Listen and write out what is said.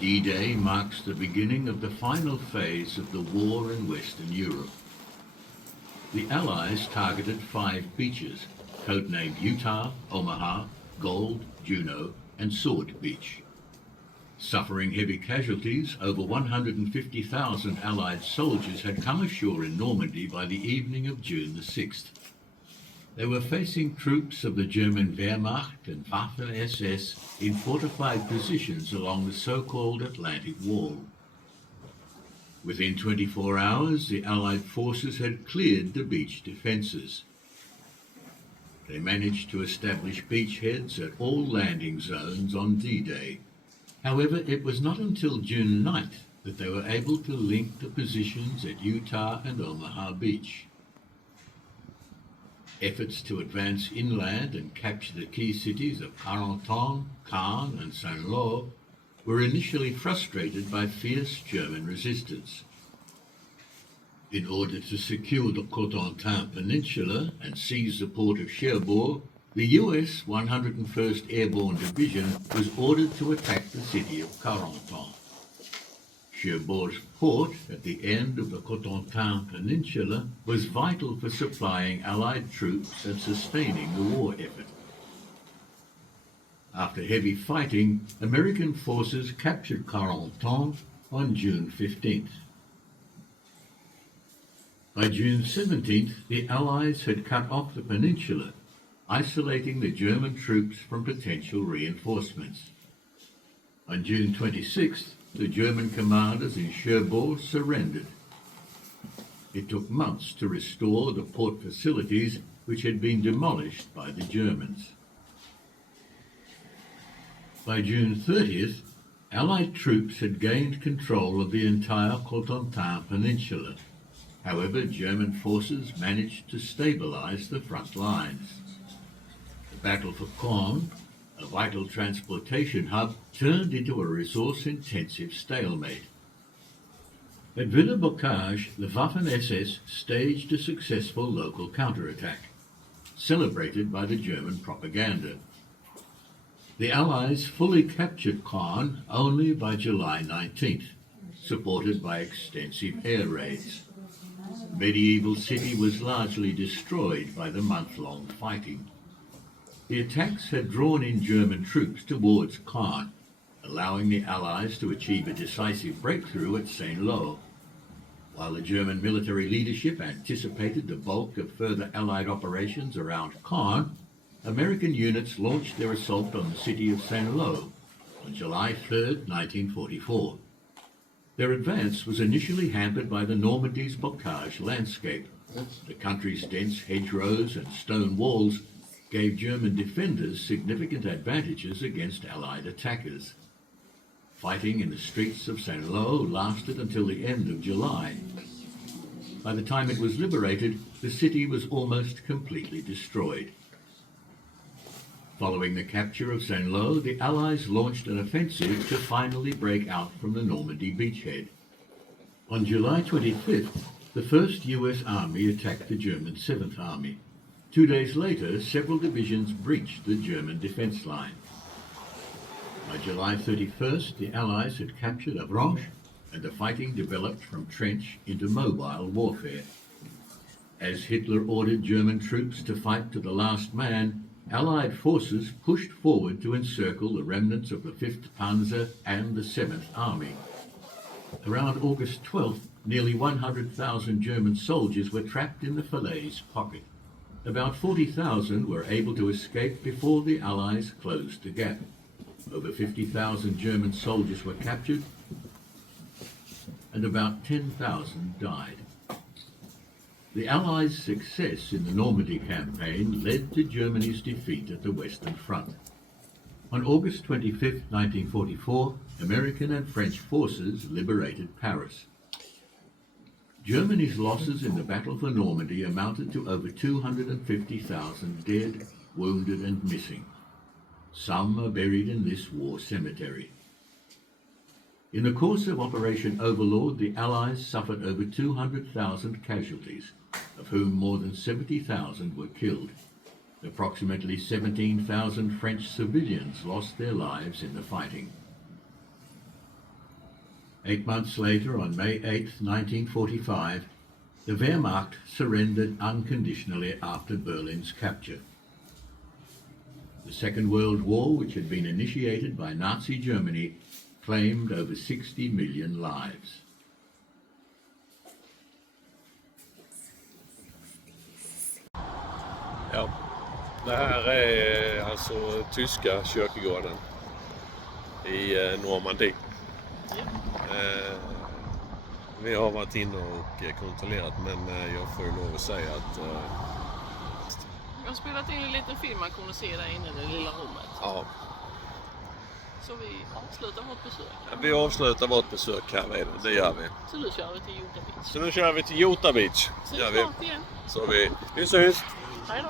D-Day marks the beginning of the final phase of the war in Western Europe. The Allies targeted 5 beaches, codenamed Utah, Omaha, Gold, Juno, and Sword Beach. Suffering heavy casualties, over 150,000 Allied soldiers had come ashore in Normandy by the evening of June the 6th. They were facing troops of the German Wehrmacht and Waffen-SS in fortified positions along the so-called Atlantic Wall. Within 24 hours, the Allied forces had cleared the beach defences. They managed to establish beachheads at all landing zones on D-Day. However, it was not until June 9th that they were able to link the positions at Utah and Omaha Beach. Efforts to advance inland and capture the key cities of Carentan, Caen, and Saint-Lô were initially frustrated by fierce German resistance. In order to secure the Cotentin Peninsula and seize the port of Cherbourg, the US 101st Airborne Division was ordered to attack the city of Carentan. Cherbourg's port at the end of the Cotentin Peninsula was vital for supplying Allied troops and sustaining the war effort. After heavy fighting, American forces captured Carentan on June 15th. By June 17th, the Allies had cut off the peninsula, isolating the German troops from potential reinforcements. On June 26th, the German commanders in Cherbourg surrendered. It took months to restore the port facilities which had been demolished by the Germans. By June 30th, Allied troops had gained control of the entire Cotentin Peninsula. However, German forces managed to stabilize the front lines. The battle for Caen, a vital transportation hub, turned into a resource-intensive stalemate. At Villers-Bocage, the Waffen-SS staged a successful local counterattack, celebrated by the German propaganda. The Allies fully captured Caen only by July 19th, supported by extensive air raids. The medieval city was largely destroyed by the month-long fighting. The attacks had drawn in German troops towards Caen, allowing the Allies to achieve a decisive breakthrough at Saint-Lô. While the German military leadership anticipated the bulk of further Allied operations around Caen, American units launched their assault on the city of Saint-Lô on July 3, 1944. Their advance was initially hampered by the Normandy's bocage landscape. The country's dense hedgerows and stone walls gave German defenders significant advantages against Allied attackers. Fighting in the streets of Saint-Lô lasted until the end of July. By the time it was liberated, the city was almost completely destroyed. Following the capture of Saint-Lô, the Allies launched an offensive to finally break out from the Normandy beachhead. On July 25th, the 1st US Army attacked the German 7th Army. 2 days later, several divisions breached the German defense line. By July 31st, the Allies had captured Avranches, and the fighting developed from trench into mobile warfare. As Hitler ordered German troops to fight to the last man, Allied forces pushed forward to encircle the remnants of the 5th Panzer and the 7th Army. Around August 12th, nearly 100,000 German soldiers were trapped in the Falaise pocket. About 40,000 were able to escape before the Allies closed the gap. Over 50,000 German soldiers were captured, and about 10,000 died. The Allies' success in the Normandy campaign led to Germany's defeat at the Western Front. On August 25, 1944, American and French forces liberated Paris. Germany's losses in the Battle for Normandy amounted to over 250,000 dead, wounded, and missing. Some are buried in this war cemetery. In the course of Operation Overlord, the Allies suffered over 200,000 casualties, of whom more than 70,000 were killed. Approximately 17,000 French civilians lost their lives in the fighting. 8 months later, on May 8, 1945, the Wehrmacht surrendered unconditionally after Berlin's capture. The Second World War, which had been initiated by Nazi Germany, claimed over 60 million lives. Ja, det här är alltså Tyska Kyrkogården i Normandie. Vi har varit inne och kontrollerat, men jag får ju lov att säga att... Jag har spelat in en liten film, man kunde se där inne i det lilla rummet. Ja, Så vi avslutar vårt besök. vi avslutar vårt besök här, det gör vi. Så nu kör vi till Utah Beach. Så nu kör vi till Utah Beach. Syns Gör vi. snart igen. Så vi syns. Hej då.